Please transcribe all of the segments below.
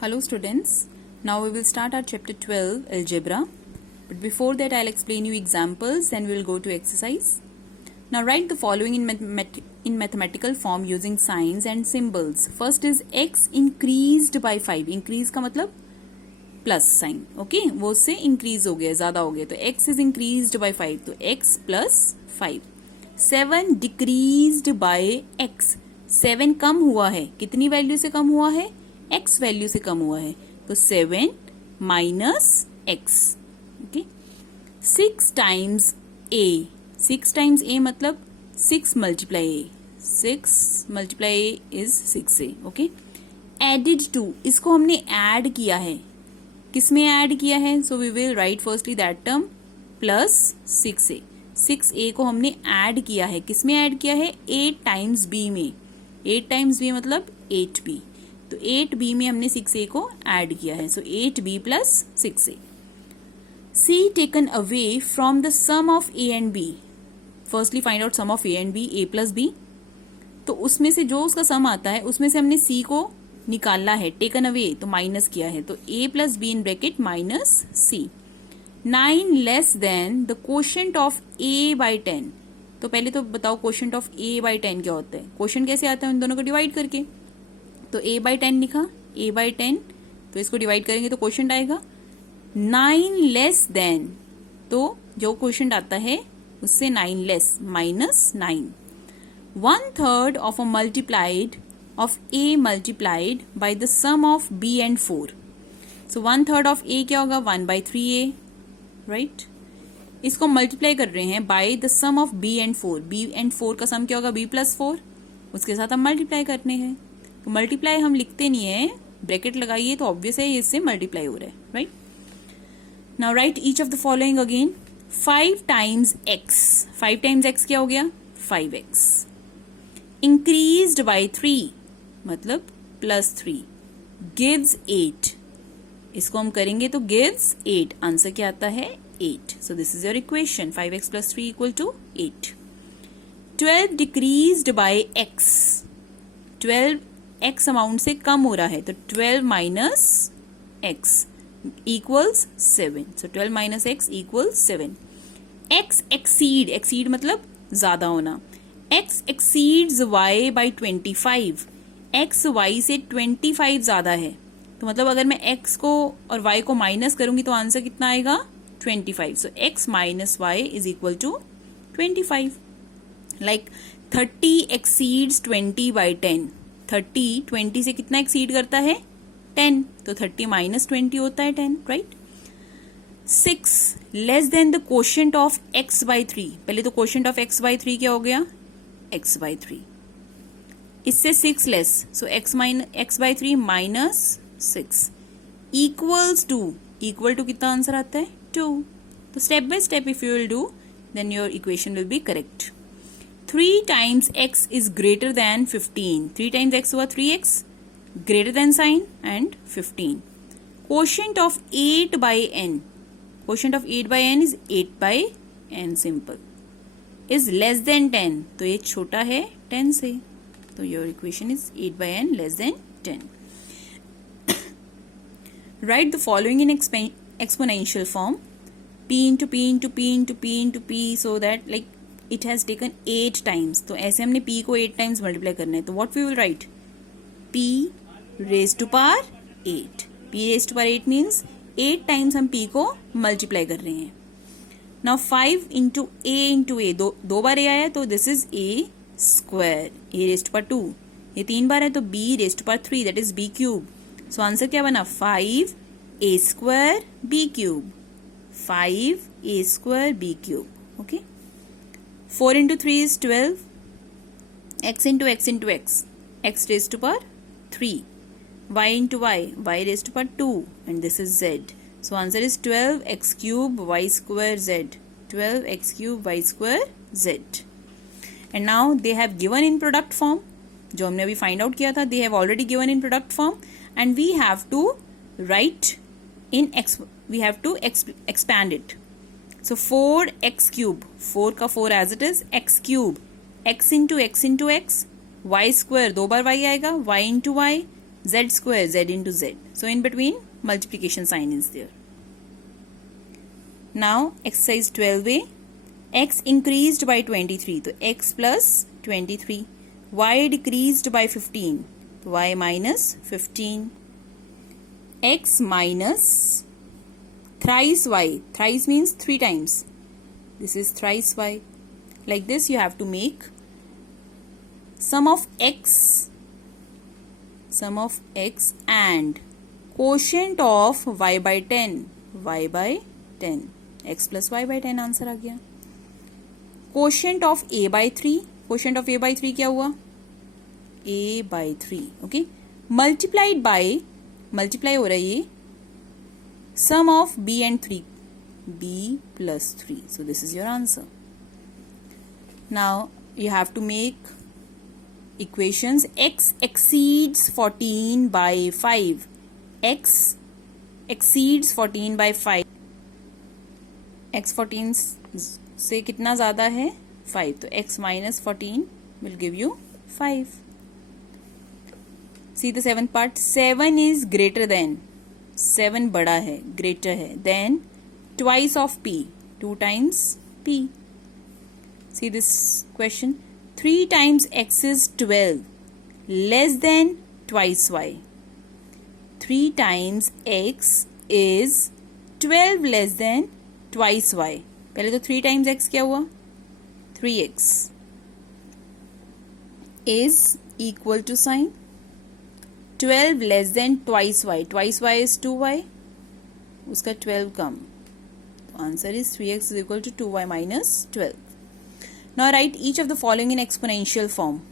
Hello students, now we will start our chapter 12 algebra, but before that I'll explain you examples, then we will go to exercise. Now write the following in mathematical form using signs and symbols. First is x increased by 5. Increase का मतलब plus sign, okay, वो उससे increase हो गया, ज्यादा हो गया, तो x is increased by 5, तो x plus 5. 7 decreased by x. 7 कम हुआ है, कितनी वैल्यू से कम हुआ है? x वैल्यू से कम हुआ है, तो 7 minus x. Okay. 6 times a. 6 times a मतलब 6 multiply a. 6 multiply a is 6a. Okay. Added to, इसको हमने ऐड किया है, किसमें ऐड किया है? So we will write firstly that term plus 6a. 6a को हमने ऐड किया है, किसमें ऐड किया है? 8 टाइम्स b में. 8 टाइम्स b मतलब 8b, तो 8b में हमने 6a को ऐड किया है, so 8b plus 6a. c taken away from the sum of a and b. Firstly find out sum of a and b, a plus b. तो उसमें से जो उसका सम आता है उसमें से हमने c को निकालना है, टेकन अवे तो माइनस किया है, तो a plus be in bracket minus c. 9 less than the quotient of a by 10. तो पहले तो बताओ कोशेंट ऑफ a बाई 10 क्या होता है? कोशेंट कैसे आता है? उन दोनों को डिवाइड करके. तो a बाई 10 लिखा, a बाई 10, तो इसको डिवाइड करेंगे तो कोशेंट आएगा 9 लेस देन, तो जो कोशेंट आता है उससे 9 less minus 9. 1/3 of a multiplied of a multiplied by the sum of b and 4. So 1/3 of a क्या होगा? 1/3a, right? इसको मल्टीप्लाई कर रहे हैं by the sum of b and 4. b and 4 का सम क्या होगा? b plus 4. उसके साथ हम मल्टीप्लाई करने हैं, तो मल्टीप्लाई हम लिखते नहीं है, ब्रैकेट लगाइए तो ऑब्वियस है इससे मल्टीप्लाई हो रहा है, right? Now right each of the following again. 5 times x. 5 times x क्या हो गया? 5x. Increased by 3 मतलब प्लस 3, गिव्स 8. इसको हम करेंगे तो गिव्स 8. आंसर क्या आता है? 8. So this is your equation. 5x plus 3 equal to 8. 12 decreased by x. 12 x amount से कम हो रहा है, तो 12 minus x equals 7. So 12 minus x equals 7. x exceed मतलब ज्यादा होना. x exceeds y by 25. x y से 25 ज्यादा है, तो मतलब अगर मैं x को और y को माइनस करूंगी तो आंसर कितना आएगा? 25. So x minus y is equal to 25. Like 30 exceeds 20 by 10. 30 20 से कितना एक्सीड करता है? 10, तो 30 माइनस 20 होता है 10, right? 6 less than the quotient of x by 3. पहले तो कोशेंट ऑफ x बाई 3 क्या हो गया? x by 3. इससे 6 less, so x by 3 minus 6 equals two. Equal to कितना आंसर आता है? 2. तो step by step if you will do then your equation will be correct. 3 times x is greater than 15. 3 times x हुआ 3x, greater than sign and 15. Quotient of 8 by n. Quotient of 8 by n is 8 by n simple. Is less than 10. तो ये छोटा है 10 से, तो your equation is 8 by n less than 10. Write the following in exponential form. p into p into p into p into p, so that like it has taken 8 times. तो ऐसे हमने p को 8 times multiply करना है, तो what we will write? p raised to power 8. p raised to power 8 means 8 times हम p को multiply कर रहे हैं. Now 5 into a, दो बार a आया, तो this is a square. a rest पर 2, ये 3 बार है, तो b रेस्ट पर 3, that is b cube. So answer क्या बना? 5 a square b cube. 5 a square b cube. Okay. 4 into 3 is 12. x into x into x, x raised to power 3. y into y raised to power 2, and this is z. So answer is 12x cube y square z. 12x cube y square z. And now they have given in product form. जो हमने अभी find out किया था, they have already given in product form, and we have to write in we have to expand it. So 4x cube, 4 का 4 as it is, x cube, x into x into x, y square 2 bar y आएगा, y into y, Z square, Z into Z. So in between multiplication sign is there. Now exercise 12a, x increased by 23, तो x plus 23, y decreased by 15, तो y minus 15, x minus thrice y, thrice means 3 times, this is thrice y. Like this you have to make sum of x and quotient of y by 10, y by 10, x plus y by 10 answer आ गया. Quotient of a by 3, quotient of a by 3 क्या हुआ, a by 3. Okay, multiplied by, multiply हो रही है sum of b and 3, b plus 3. So this is your answer. Now you have to make equations. X exceeds 14 by 5, x exceeds 14 by 5, x 14 से कितना ज़्यादा है 5, तो x minus 14 will give you 5. See the seventh part. 7 is greater than, 7 बड़ा है, greater है, then twice of p, 2 times p. See this question. 3 times x is 12, less than twice y. 3 times x is 12 less than twice y. पहले तो 3 times x क्या हुआ, 3x is equal to sign 12 less than twice y. Twice y is 2y, उसका 12 कम. Answer is 3x is equal to 2y minus 12. Now write each of the following in exponential form.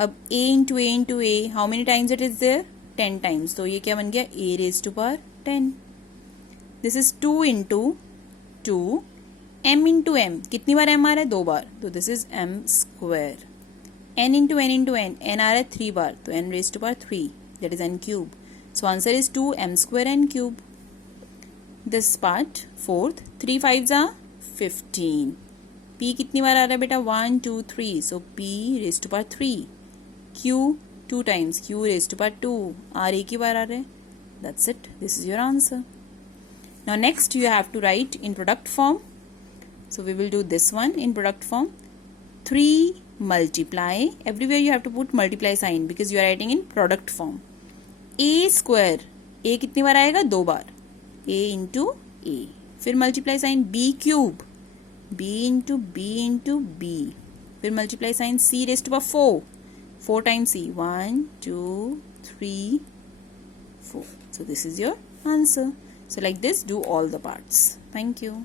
अब a into a into a, how many times it is there, 10 times. तो ये क्या बन गया, a raised to power 10. This is 2 into 2, m into m, कितनी बार m आ रहा है, 2 बार, तो this is m square. n into n into n, n आ रहा है 3 बार, तो n raised to power 3, that is n cube. So answer is 2 m square n cube. This part, fourth, 3 5s are 15. p कितनी बार आ रहा है बेटा, 1 2 3, so p raised to power 3. q 2 times, q raised to power 2, r एक ही बार आ रहा है. That's it. This is your answer. Now next you have to write in product form. So we will do this one in product form. 3 multiply, everywhere you have to put multiply sign because you are writing in product form. a square, a कितनी बार आएगा, 2 बार, a into a. फिर multiply sign b cube, b into b into b. फिर multiply sign c raised to power 4, 4 times c, 1 2 3 4. So this is your answer. So like this do all the parts. Thank you.